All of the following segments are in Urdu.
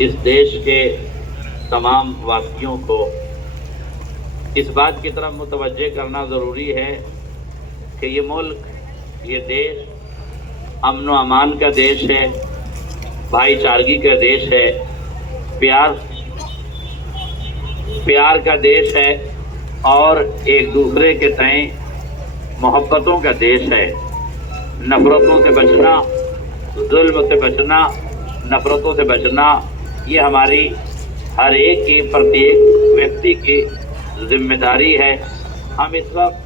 اس دیش کے تمام واسیوں کو اس بات کی طرف متوجہ کرنا ضروری ہے کہ یہ ملک، یہ دیش امن و امان کا دیش ہے، بھائی چارگی کا دیش ہے، پیار کا دیش ہے اور ایک دوسرے کے تئیں محبتوں کا دیش ہے۔ نفرتوں سے بچنا، ظلم سے بچنا، نفرتوں سے بچنا، یہ ہماری ہر ایک کی، پرتیک ویکتی کی ذمہ داری ہے۔ ہم اس وقت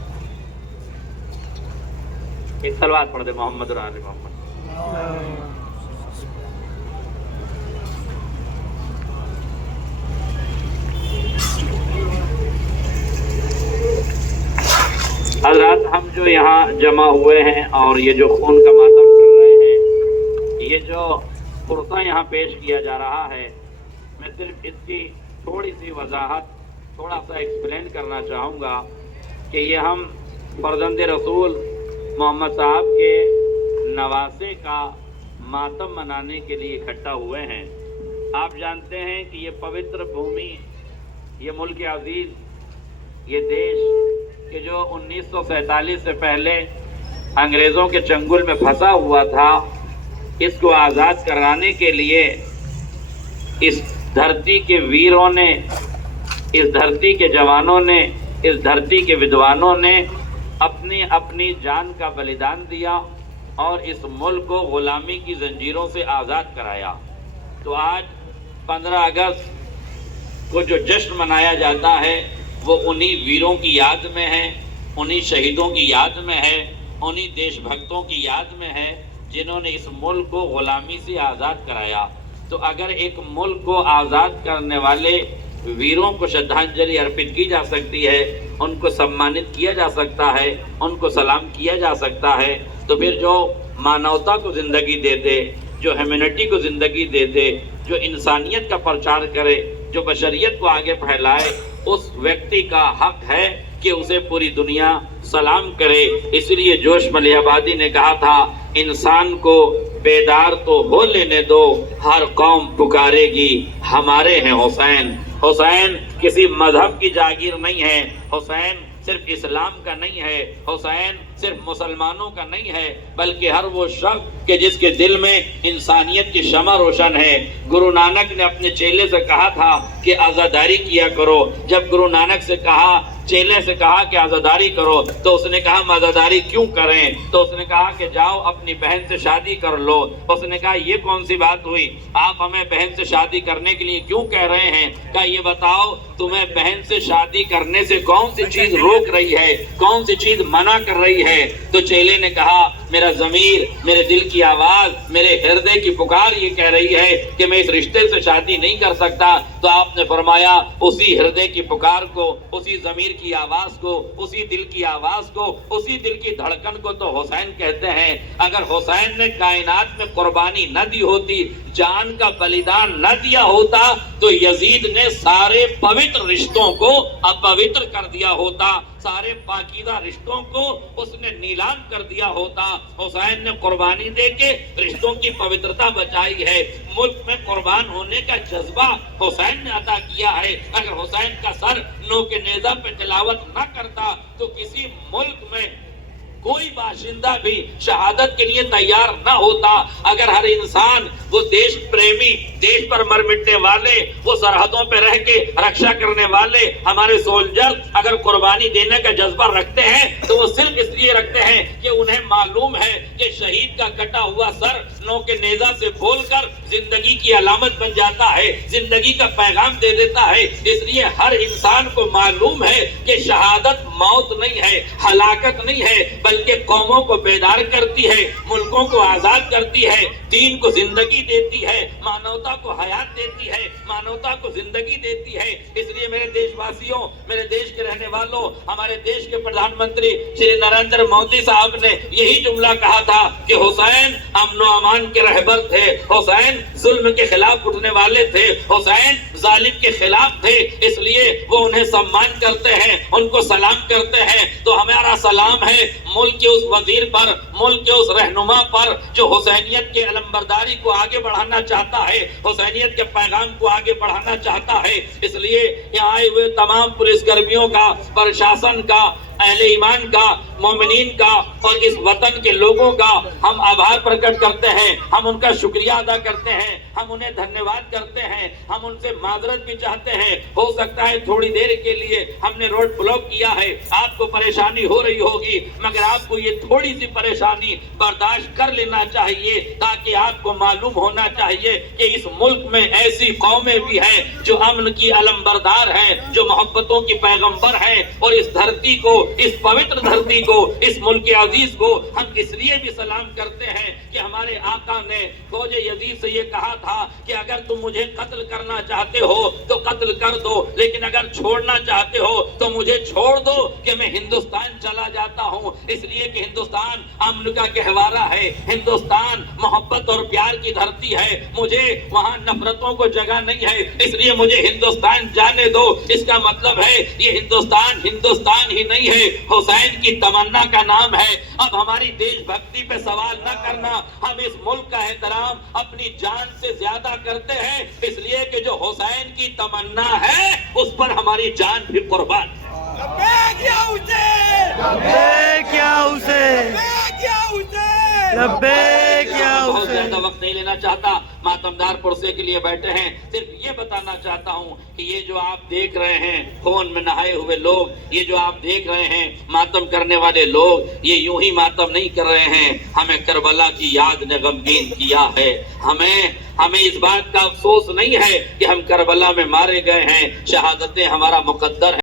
ایک صلوات پڑھ دیں محمد اور آل محمد۔ حضرات، ہم جو یہاں جمع ہوئے ہیں اور یہ جو خون کا ماتم کر رہے ہیں، یہ جو پرسہ یہاں پیش کیا جا رہا ہے، میں صرف اس کی تھوڑی سی وضاحت، تھوڑا سا ایکسپلین کرنا چاہوں گا کہ یہ ہم فرزند رسول محمد صاحب کے نواسے کا ماتم منانے کے لیے اکٹھا ہوئے ہیں۔ آپ جانتے ہیں کہ یہ پوتر بھومی، یہ ملک عزیز، یہ دیش کہ جو 1947 سے پہلے انگریزوں کے چنگل میں پھنسا ہوا تھا، اس کو آزاد کرانے کے لیے اس دھرتی کے ویروں نے، اس دھرتی کے جوانوں نے، اس دھرتی کے ودوانوں نے اپنی اپنی جان کا بلیدان دیا اور اس ملک کو غلامی کی زنجیروں سے آزاد کرایا۔ تو آج 15 اگست کو جو جشن منایا جاتا ہے وہ انہی ویروں کی یاد میں ہے، انہی شہیدوں کی یاد میں ہے، انہی دیش بھکتوں کی یاد میں ہے جنہوں نے اس ملک کو غلامی سے آزاد کرایا۔ تو اگر ایک ملک کو آزاد کرنے والے ویروں کو شردھانجلی ارپت کی جا سکتی ہے، ان کو سمانت کیا جا سکتا ہے، ان کو سلام کیا جا سکتا ہے، تو پھر جو مانوتا کو زندگی دیتے، جو ہیومینٹی کو زندگی دیتے، جو انسانیت کا پرچار کرے، جو بشریت کو آگے پھیلائے، اس ویکتی کا حق ہے کہ اسے پوری دنیا سلام کرے۔ اس لیے جوش ملیح آبادی نے کہا تھا، انسان کو بیدار تو ہو لینے دو، ہر قوم پکارے گی ہمارے ہیں حسین۔ حسین کسی مذہب کی جاگیر نہیں ہے، حسین صرف اسلام کا نہیں ہے، حسین صرف مسلمانوں کا نہیں ہے، بلکہ ہر وہ شخص کہ جس کے دل میں انسانیت کی شمع روشن ہے۔ گرو نانک نے اپنے چیلے سے کہا تھا کہ عزاداری کیا کرو۔ جب گرو نانک سے کہا، چیلے سے کہا کہ عزاداری کرو، تو اس نے کہا ہم عزاداری کیوں کریں؟ تو اس نے کہا کہ جاؤ اپنی بہن سے شادی کر لو۔ اس نے کہا یہ کون سی بات ہوئی؟ آپ ہمیں بہن سے شادی کرنے کے لیے کیوں کہہ رہے ہیں؟ کہا یہ بتاؤ تمہیں بہن سے شادی کرنے سے کون سی چیز روک رہی ہے، کون سی چیز منع کر رہی ہے؟ تو چیلے نے کہا میرا ضمیر، میرے دل کی آواز، میرے ہردے کی پکار یہ کہہ رہی ہے کہ میں اس رشتے سے شادی نہیں کر سکتا۔ تو آپ نے فرمایا اسی ہردے کی پکار کو، اسی ضمیر کی آواز کو، اسی دل کی آواز کو، اسی دل کی دھڑکن کو تو حسین کہتے ہیں۔ اگر حسین نے کائنات میں قربانی نہ دی ہوتی، جان کا بلیدان نہ دیا ہوتا، تو یزید نے سارے پوتر رشتوں کو اپوتر کر دیا ہوتا، سارے پاکیزہ رشتوں کو اس نے نیلام کر دیا ہوتا۔ حسین نے قربانی دے کے رشتوں کی پوترتا بچائی ہے۔ ملک میں قربان ہونے کا جذبہ حسین نے عطا کیا ہے۔ اگر حسین کا سر نو کے نیزہ پہ تلاوت نہ کرتا تو کسی ملک میں کوئی باشندہ بھی شہادت کے لیے تیار نہ ہوتا۔ اگر ہر انسان، وہ دیش پریمی، دیش پر مر مٹنے والے، وہ سرحدوں پہ رہ کے رکشا کرنے والے ہمارے سولجر اگر قربانی دینے کا جذبہ رکھتے ہیں تو وہ صرف اس لیے رکھتے ہیں کہ انہیں معلوم ہے کہ شہید کا کٹا ہوا سر نو کے نیزہ سے کھول کر زندگی کی علامت بن جاتا ہے، زندگی کا پیغام دے دیتا ہے۔ اس لیے ہر انسان کو معلوم ہے کہ شہادت موت نہیں ہے، ہلاکت نہیں ہے، بلکہ قوموں کو بیدار کرتی ہے، ملکوں کو آزاد کرتی ہے، دین کو زندگی دیتی ہے، مانوتا کو حیات دیتی ہے، مانوتا کو زندگی دیتی ہے۔ اس لیے میرے دیش واسیوں، میرے دیش کے رہنے والوں، ہمارے دیش کے پردھان منتری شری نریندر مودی صاحب نے یہی جملہ کہا تھا کہ حسین امن و امان کے رہبر تھے، حسین حسین ظلم کے خلاف اٹھنے والے تھے، حسین ظالم کے خلاف تھے، اس لیے وہ انہیں سمان کرتے ہیں، ان کو سلام کرتے ہیں۔ تو ہمارا سلام ہے ملک کے اس وزیر پر، ملک کے اس رہنما پر جو حسینیت کے علمبرداری کو آگے بڑھانا چاہتا ہے، حسینیت کے پیغام کو آگے بڑھانا چاہتا ہے۔ اس لیے یہاں آئے ہوئے تمام پولیس کرمیوں کا، پرشاسن کا، اہل ایمان کا، مومنین کا اور اس وطن کے لوگوں کا ہم آبھار پرکٹ کرتے ہیں، ہم ان کا شکریہ ادا کرتے ہیں، ہم انہیں دھنیہ واد کرتے ہیں، ہم ان سے معذرت بھی چاہتے ہیں۔ ہو سکتا ہے تھوڑی دیر کے لیے ہم نے روڈ بلاک کیا ہے، آپ کو پریشانی ہو رہی ہوگی، مگر آپ کو یہ تھوڑی سی پریشانی برداشت کر لینا چاہیے، تاکہ آپ کو معلوم ہونا چاہیے کہ اس ملک میں ایسی قومیں بھی ہیں جو امن کی علمبردار ہیں، جو محبتوں کی پیغمبر ہیں، اور اس دھرتی کو، اس پوتر دھرتی کو، اس ملک عزیز کو ہم اس لیے بھی سلام کرتے ہیں کہ ہمارے آقا نے فوج یزید سے یہ کہا تھا کہ اگر تم مجھے قتل کرنا چاہتے ہو تو قتل کر دو، لیکن اگر چھوڑنا چاہتے ہو تو مجھے چھوڑ دو کہ میں ہندوستان چلا جاتا ہوں، اس لیے کہ ہندوستان امن کا گہوارہ ہے، ہندوستان محبت اور پیار کی دھرتی ہے، مجھے وہاں نفرتوں کو جگہ نہیں ہے، اس لیے مجھے ہندوستان جانے دو۔ اس کا مطلب ہے یہ ہندوستان ہندوستان ہی نہیں ہے، حسین کی تمنا کا نام ہے۔ اب ہماری دیش بھکتی پہ سوال نہ کرنا، ہم اس ملک کا احترام اپنی جان سے زیادہ کرتے ہیں، اس لیے کہ جو حسین کی تمنا ہے اس پر ہماری جان بھی قربان ہے۔ لبیک یا حسین، لبیک یا حسین، لبیک یا حسین، لبیک یا بہت حسین۔ زیادہ وقت نہیں لینا چاہتا، ماتمدار پرسے کے لیے بیٹھے ہیں، صرف یہ بتانا چاہتا ہوں کہ یہ جو آپ دیکھ رہے ہیں خون میں نہائے ہوئے لوگ، یہ جو آپ دیکھ رہے ہیں ماتم کرنے والے لوگ، یہ یوں ہی ماتم نہیں کر رہے ہیں، ہمیں کربلا کی یاد نے غمگین کیا ہے۔ ہمیں اس بات کا افسوس نہیں ہے کہ ہم کربلا میں مارے گئے ہیں، شہادتیں ہمارا مقدر ہے۔